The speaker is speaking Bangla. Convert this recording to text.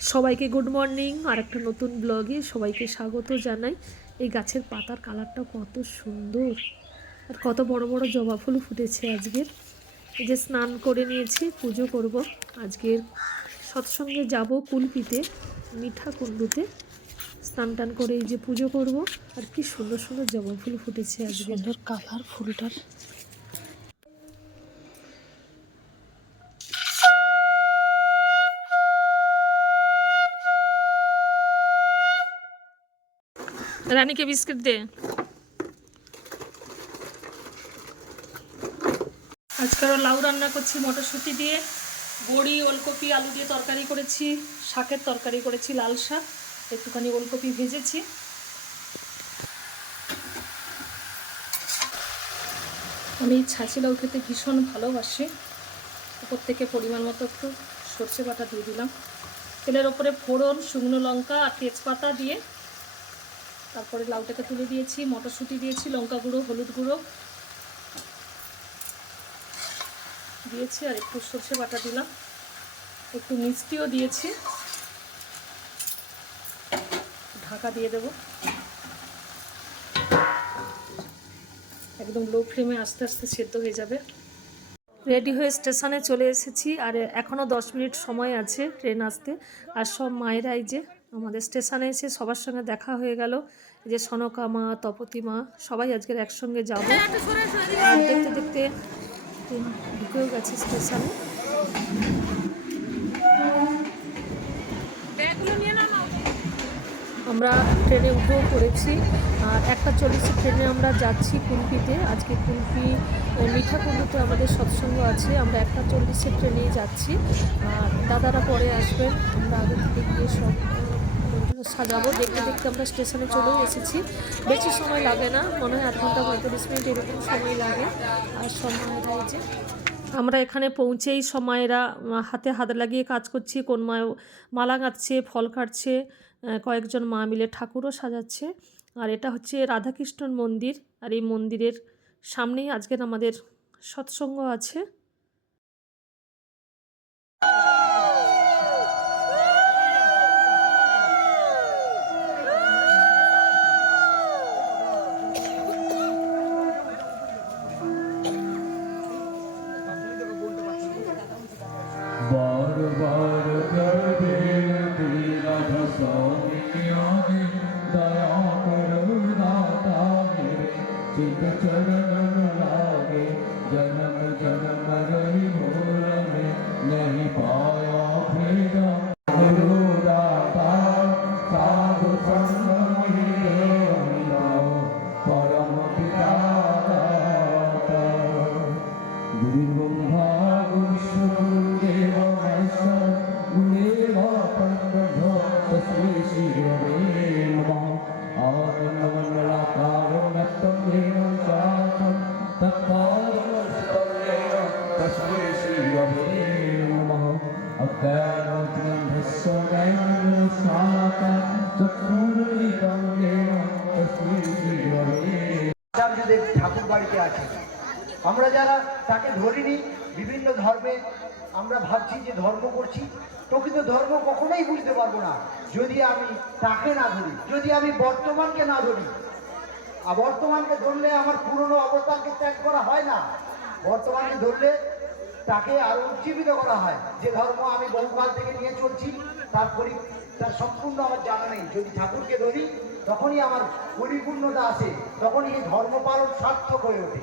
সবাইকে গুড মর্নিং। আর একটা নতুন ব্লগে সবাইকে স্বাগত জানাই। এই গাছের পাতার কালারটা কত সুন্দর, আর কত বড় বড় জবা ফুল ফুটেছে আজকের। এই যে স্নান করে নিয়েছি, পুজো করব আজকের। সৎসঙ্গে যাব কুলপিতে, মিঠা কুণ্ডুতে স্নান টান করে এই যে পুজো করব। আর কি সুন্দর সুন্দর জবা ফুল ফুটেছে আজকে, সুন্দর কালার ফুলটার। রানীকে বিস্কিট দে। আজকাল লাউ রান্না করছি মটরশুঁটি দিয়ে, বড়ি ওলকপি আলু দিয়ে তরকারি করেছি, শাকের তরকারি করেছি, লাল শাক, একটুখানি ওলকপি ভেজেছি। আমি ছাঁচি লাউ খেতে ভীষণ ভালোবাসি। উপর থেকে পরিমাণ মতো একটু সর্ষে বাটা দিয়ে দিলাম। তেলের ওপরে ফোড়ন, শুকনো লঙ্কা আর তেজপাতা দিয়ে তারপরে লাউটাকে তুলে দিয়েছি, মটরশুঁটি দিয়েছি, লঙ্কা গুঁড়ো, হলুদ গুঁড়ো দিয়েছি আর একটু সর্ষে বাটা দিলাম, একটু মিষ্টিও দিয়েছি। ঢাকা দিয়ে দেব, একদম লো ফ্লেমে আস্তে আস্তে সেদ্ধ হয়ে যাবে। রেডি হয়ে স্টেশনে চলে এসেছি, আর এখনও 10 মিনিট সময় আছে ট্রেন আসতে। আর সব মায়েরাই যে আমাদের স্টেশনে এসে সবার সঙ্গে দেখা হয়ে গেল। এই যে সনকা মা, তপতি মা, সবাই আজকের একসঙ্গে যাব। আর দেখতে দেখতে ট্রেন ঢুকেও গেছে স্টেশনে। আমরা ট্রেনে উঠেও পড়েছি। আর 1:40 ট্রেনে আমরা যাচ্ছি কুলপিতে। আজকে কুলপি মিঠা কুণ্ডুতে আমাদের সৎসঙ্গ আছে। আমরা 1:40 ট্রেনেই যাচ্ছি। আর দাদারা পরে আসবেন, আমরা আগে থেকে গিয়ে সব সাজাবো। দেখতে দেখতে আমরা স্টেশনে চলেও এসেছি। বেশি সময় লাগে না, মনে হয় 1 ঘন্টা 45 মিনিট এরকম সময় লাগে। আর সব মায়েরা এই যে আমরা এখানে পৌঁছেই সব মায়েরা হাতে হাত লাগিয়ে কাজ করছি। কোন মা মালা গাঁথছে, ফল কাটছে, কয়েকজন মা মিলে ঠাকুরও সাজাচ্ছে। আর এটা হচ্ছে রাধাকৃষ্ণন মন্দির, আর এই মন্দিরের সামনেই আজকের আমাদের সৎসঙ্গ আছে। ঠাকুর বাড়িতে আছে, আমরা যারা তাকে ধরিনি, বিভিন্ন ধর্মে আমরা ভাবছি যে ধর্ম করছি, প্রকৃত ধর্ম কখনোই বুঝতে পারবো না যদি আমি তাকে না ধরি, যদি আমি বর্তমানকে না ধরি। আর বর্তমানকে ধরলে আমার পুরনো অবস্থাকে ত্যাগ করা হয় না, বর্তমানকে ধরলে তাকে আরো উজ্জীবিত করা হয়। যে ধর্ম আমি বহুকাল থেকে নিয়ে চলছি তার সম্পূর্ণ আমার জানা নেই। যদি ঠাকুরকে ধরি তখনই আমার পরিপূর্ণতা আসে, তখনই এই ধর্ম পালন সার্থক হয়ে ওঠে।